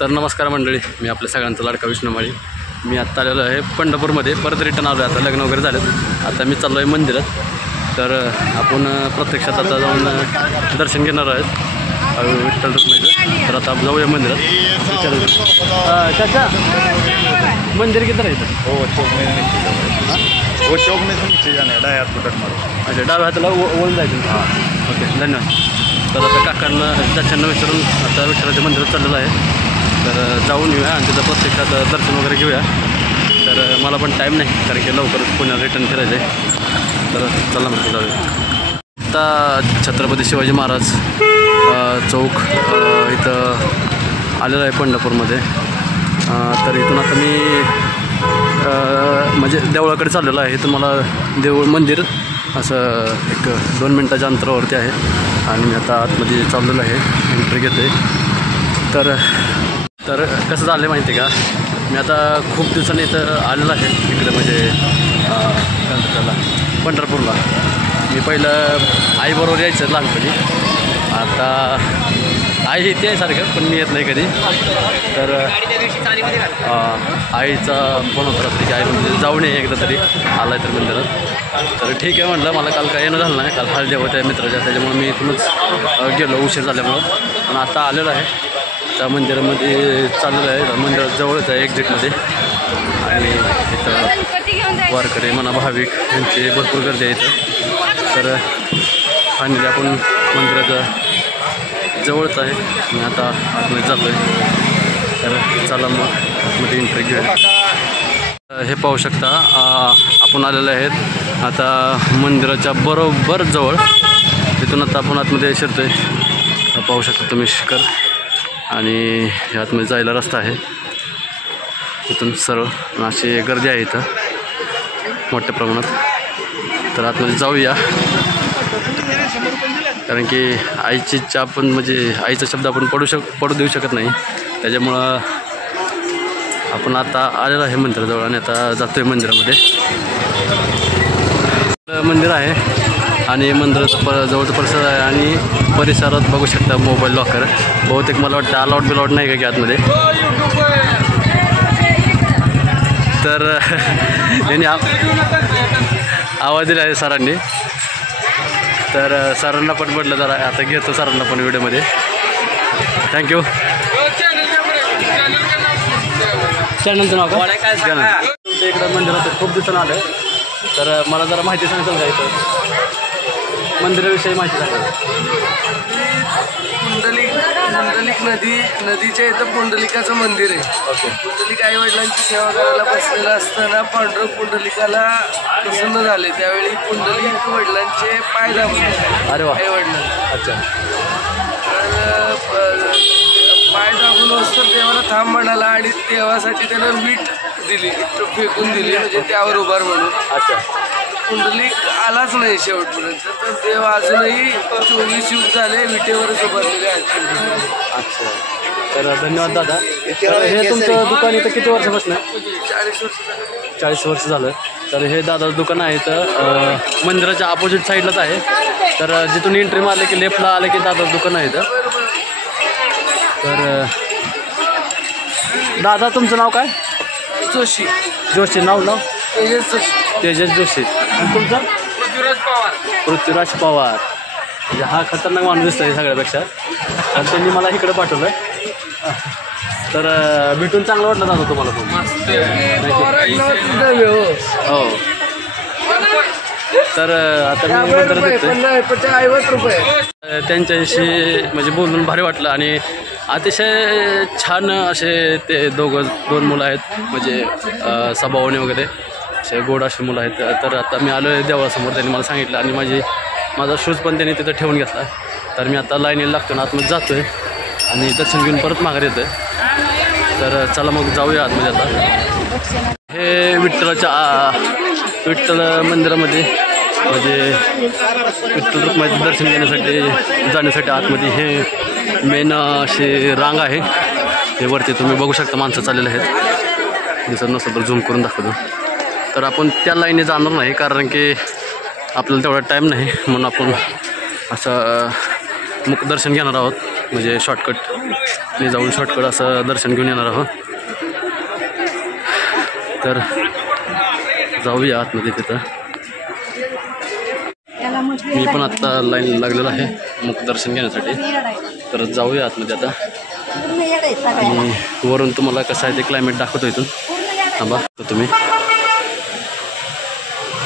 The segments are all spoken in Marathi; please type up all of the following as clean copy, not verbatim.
तर नमस्कार मंडळी, मी आपल्या सगळ्यांचा लाडका विष्णू माळी. मी आत्ता आलेलो आहे पंढरपूरमध्ये. परत रिटर्न आलो आहे. आता लग्न वगैरे झालं. आता मी चाललो आहे मंदिरात. तर आपण प्रत्यक्षात आता जाऊन दर्शन घेणार आहेत विठ्ठल रुक्माईचं. तर आता जाऊया मंदिरात. त्याच्या मंदिर किती राहायचं? हो चौक में वो चौक में से नीचे जाना है, डाव्या हात पकड मारो. अच्छा, डाव्या हाताला वळून जायचं. हां ओके, धन्यवाद. तर आता काकांना त्याच्यांना विचारून आता विठ्ठलाच्या मंदिरात चाललेलं आहे. तर जाऊन येऊया आणि तिथं प्रत्यक्षात दर्शन वगैरे घेऊया. तर मला पण टाईम नाही, कारण की लवकरच पुण्याला रिटर्न फिरायचं आहे. तर चला मग जाऊया. आता छत्रपती शिवाजी महाराज चौक इथं आलेलं आहे पंढरपूरमध्ये. तर इथून आता मी म्हणजे देवळाकडे चाललेलो आहे. इथून मला देऊळ मंदिर असं 1-2 मिनटाच्या अंतरावरती आहे. आणि मी आता आतमध्ये चाललेलो आहे, एंट्री घेतो आहे. तर कसं झालं आहे माहिती आहे का, मी आता खूप दिवसांनी इथं आलेलो आहे इकडे, म्हणजे काय म्हणतात त्याला, पंढरपूरला. मी पहिलं आईबरोबर यायचं लहानपणी. आता आई येते आहे सारखं, पण मी येत नाही कधी. तर आईचा फोन होता रात्री की आई म्हणजे जाऊन ये एकदा तरी, आला आहे तर मंदिरात. तर ठीक आहे म्हटलं. मला काल काय येणं झालं नाही, काल हळदी होत्या मित्राच्या, त्याच्यामुळे मी इथूनच गेलो उशीर झाल्यामुळं. पण आता आलेलो आहे त्या मंदिरामध्ये, चाललेलं आहे. मंदिरात जवळच आहे एक्झिटमध्ये. आणि इथं वारकरी म्हणा भाविक यांची भरपूर गर्दी आहे इथं. तर फायनली आपण मंदिराच्या जवळच आहे. मी आता आतमध्ये जातो आहे. तर चला मग आतमध्ये एंट्री घेऊया. हे पाहू शकता, आपण आलेले आहेत आता मंदिराच्या बरोबर जवळ. तिथून आता आपण आतमध्ये शिरतो आहे. पाहू शकता तुम्ही शिखर, आणि आतमध्ये जायला रस्ता आहे इथून सरळ. अशी गर्दी आहे इथं मोठ्या प्रमाणात. तर आतमध्ये जाऊया, कारण की आईची इच्छा आपण, म्हणजे आईचा शब्द आपण पडू देऊ शकत नाही. त्याच्यामुळं आपण आता आलेलो आहे मंदिराजवळ आणि आता जातो आहे मंदिरामध्ये. मंदिर आहे आणि मंदिराचं जवळचं परिसर आहे. आणि परिसरात बघू शकता मोबाईल लॉकर. बहुतेक मला वाटतं अलाउड बिलाउड नाही का की आतमध्ये. तर यांनी आवाज दिला आहे सरांनी. तर सरांना पण म्हटलं जरा आता घेतो सरांना पण व्हिडिओमध्ये. थँक्यू. चॅनलचं नाव काय? तुमच्या इकडं मंदिरात खूप दिवसानं आलं. तर मला जरा माहिती सांगताल का इथं मंदिराविषयी माहिती सांगा. पुंडलिक नदीच्या इथं पुंडलिकाचं मंदिर आहे. ओके. पुंडलिक आई वडिलांची सेवा करायला बसलेला असताना पांडुरंग पुंडलिकाला प्रसन्न झाले. त्यावेळी पुंडलिक वडिलांचे पाय दाबले. अरे वा. आई वडिलांना. अच्छा. तर पाय दाबून वस्तू देवाला थांब म्हणाला आणि देवासाठी त्यानं वीट दिली, फेकून दिली, म्हणजे त्यावर उभार म्हणून. अच्छा. पुंडलिक आलाच नाही शेवटपर्यंत. तर देव अजूनही 24 युग झाले विटेवरच उभारलेले आहेत. अच्छा. तर धन्यवाद दादा. हे तुमचं दुकान इथं किती वर्षापासून? 40 वर्ष झाले. 40 वर्ष झालं. तर हे दादाचं दुकान आहे तर मंदिराच्या अपोजिट साईडलाच आहे. तर जिथून एंट्री मारले की लेफ्टला आले की दादाचं दुकान आहे इथं. तर दादा तुमचं नाव काय? जोशी. नाव तेजस जोशी. आणि तुमचं? पृथ्वीराज पवार. म्हणजे हा खतरनाक माणूस दिसतो आहे सगळ्यापेक्षा. तर त्यांनी मला इकडे पाठवलं. तर भेटून चांगलं वाटलं दादा तुम्हाला पण? हो. तर आता मी त्यांच्याशी म्हणजे बोलून भारी वाटलं. आणि अतिशय छान असे ते दोन मुलं आहेत, म्हणजे सभावणी वगैरे असे गोड असे मुलं आहेत. तर आता मी आलो आहे देवळासमोर. त्यांनी मला सांगितलं आणि माझा शूज पण त्यांनी तिथं ठेवून घेतला. तर मी आता लाईनीला लागतो ना, आतमध्ये जातो आहे आणि दर्शन घेऊन परत माघार येतो आहे. तर चला मग जाऊया आतमध्ये. आता हे विठ्ठल मंदिरामध्ये, म्हणजे विठ्ठल रुक्माईचं दर्शन जाण्यासाठी आतमध्ये हे मेन अशी रांग आहे. हे वरती तुम्ही बघू शकता माणसं चाललेले आहेत. दिसत नसतं तर झूम करून दाखवतो. तर आपण त्या लाईने जाणार नाही, कारण की आपल्याला तेवढा टाईम नाही, म्हणून आपण असं मुखदर्शन घेणार आहोत, म्हणजे शॉर्टकट. आतने जाऊन शॉर्टकट असं दर्शन घेऊन येणार आहोत. तर जाऊया आतमध्ये तिथं. मी पण आत्ता लाईन लागलेलो आहे मुख दर्शन घेण्यासाठी. तर जाऊया आतमध्ये आता. आणि वरून तुम्हाला कसं आहे ते क्लायमेट दाखवतो इथून. थांबा तुम्ही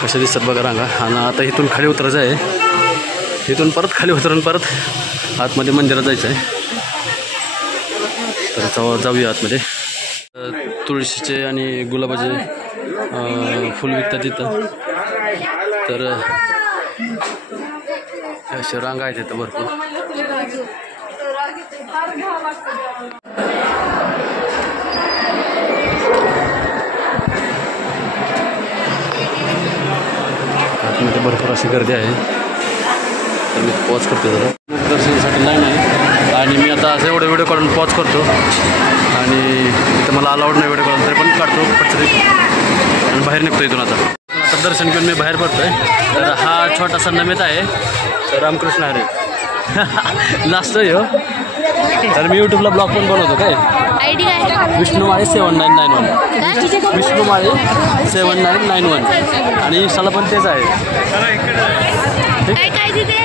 कसे दिसतात बघा रांगा. आणि आता इथून खाली उतरायचं आहे. इथून परत खाली उतरून परत आतमध्ये मंदिरात जायचं आहे. तर जाऊया आतमध्ये. तुळशीचे आणि गुलाबाचे फुल विकतात तिथं. तर अशा रांगा आहेत तिथं भरपूर. आतमध्ये भरपूर अशी गर्दी आहे. तर मी पॉज करतो जरा. दर्शनासाठी लाईन आहे आणि मी आता असं एवढे व्हिडिओ काढून पॉज करतो. आणि इथं मला अलाउड नाही व्हिडिओ काढून तरी पण काढतो पटकन आणि बाहेर निघतो इथून. आता दर्शन घेऊन मी बाहेर पडतो आहे. तर हा छोटासा नमेत आहे. तर रामकृष्ण हरे लास्ट आहे हो. तर मी यूट्यूबला ब्लॉग पण बनवतो. काय आयडी काय? विष्णुमाळे 7991. विष्णुमाळे 7991. आणि इंस्टाला पण तेच आहे. काय काय तिथे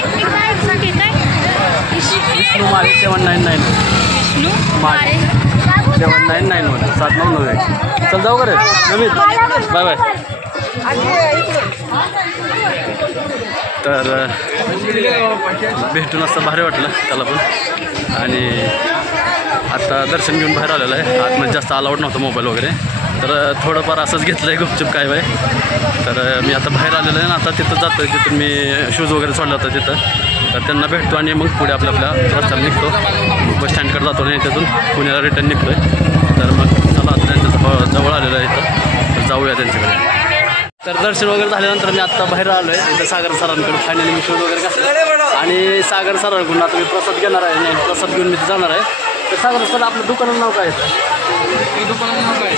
विष्णुमाळे 7991. विष्णुमाळे 7991 7991. चल जाऊ का रे नवीन. Bye bye. तर भेटून असं भारी वाटलं त्याला पण. आणि आता दर्शन घेऊन बाहेर आलेलं आहे. आतमध्ये जास्त अलाउड नव्हतं मोबाईल वगैरे. तर थोडंफार असंच घेतलं आहे गुपचूप काय बाय. तर मी आता बाहेर आलेलं आहे ना. आता तिथं जातो आहे. तिथून मी शूज वगैरे सोडला होता तिथं. तर त्यांना भेटतो आणि मग पुढे आपल्या रस्त्याला निघतो. बस स्टँडकडे जातो आणि तिथून पुण्याला रिटर्न निघतो आहे. तर मग चला आता त्यांच्या जवळ आलेलं आहे इथं. तर जाऊया त्यांच्याकडे. तर दर्शन वगैरे झाल्यानंतर मी आत्ता बाहेर आलो आहे. इथं सागर सरांकडे फायनली मी शूज वगैरे घातलं. आणि सागर सरांकडून आता मी प्रसाद घेणार आहे. आणि प्रसाद घेऊन मी जाणार आहे. तर सागर सर आपलं दुकानाचं नाव काय आहे? दुकानाचं नाव काय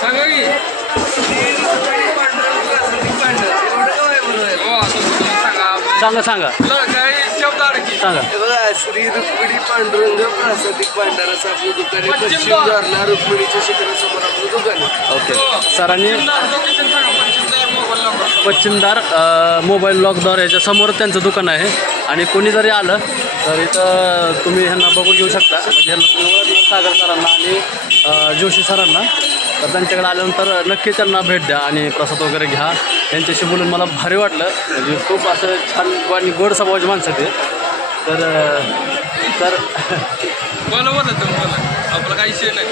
सांगा की. सांगा सांगा काय शब्द सांगा. बघा श्री रुक्मिणी पांडुरंग प्रासादिक भांडाराचं आपलं दुकान आहे. पश्चिम द्वारला रुक्मिणीच्या शिखरासमोर आपलं दुकान आहे. ओके. सरांनी पश्चिमदार मोबाईल लॉकद्वार याच्या समोर त्यांचं दुकान आहे. आणि कोणी जरी आलं तर इथं तुम्ही ह्यांना बघून घेऊ शकता. म्हणजे ह्यांना तुम्ही ओळखलं सागर सरांना आणि जोशी सरांना. तर त्यांच्याकडे आल्यानंतर नक्की त्यांना भेट द्या आणि प्रसाद वगैरे घ्या. यांच्याशी बोलून मला भारी वाटलं. म्हणजे खूप असं छान आणि गोड स्वभावाची माणसं ते. तर तर बोला तुम्ही बोला. आपला काही विषय नाही.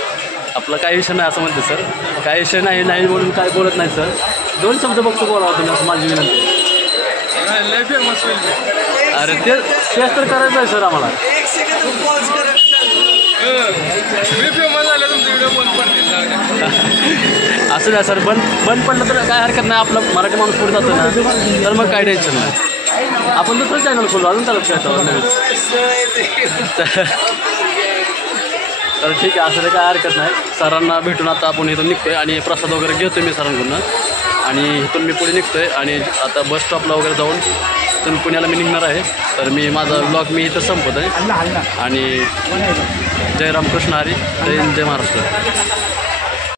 आपला काही विषय नाही असं म्हणते सर. काही विषय नाही बोलून काय बोलत नाही सर. 2 शब्द बघतो बोलावं तुम्ही असं माझी विनंती आहे. लय फेमस होईल. अरे तेच तर करायचं आहे सर आम्हाला. एक सेकंड पॉज करा. मी फेमस झालं तुमचे व्हिडिओ बंद पडतील. असं नाही सर. बंद पडलं तर काय हरकत नाही. आपला मराठी माणूस पुढे जातो ना. तर मग काय टेन्शन नाही. आपण दुसरं चॅनल खोलू अजून त्याला खेळतो नवीन. तर ठीक आहे. असं तर काय हरकत नाही. सरांना भेटून आता आपण इथून निघतोय आणि प्रसाद वगैरे घेतो मी सरांकडून. आणि इथून मी पुढे निघतोय आणि आता बस स्टॉपला वगैरे जाऊन इथून पुण्याला मी निघणार आहे. तर मी माझा ब्लॉग मी इथं संपत आहे. आणि जय रामकृष्ण हरी. जय हिंद जय महाराष्ट्र.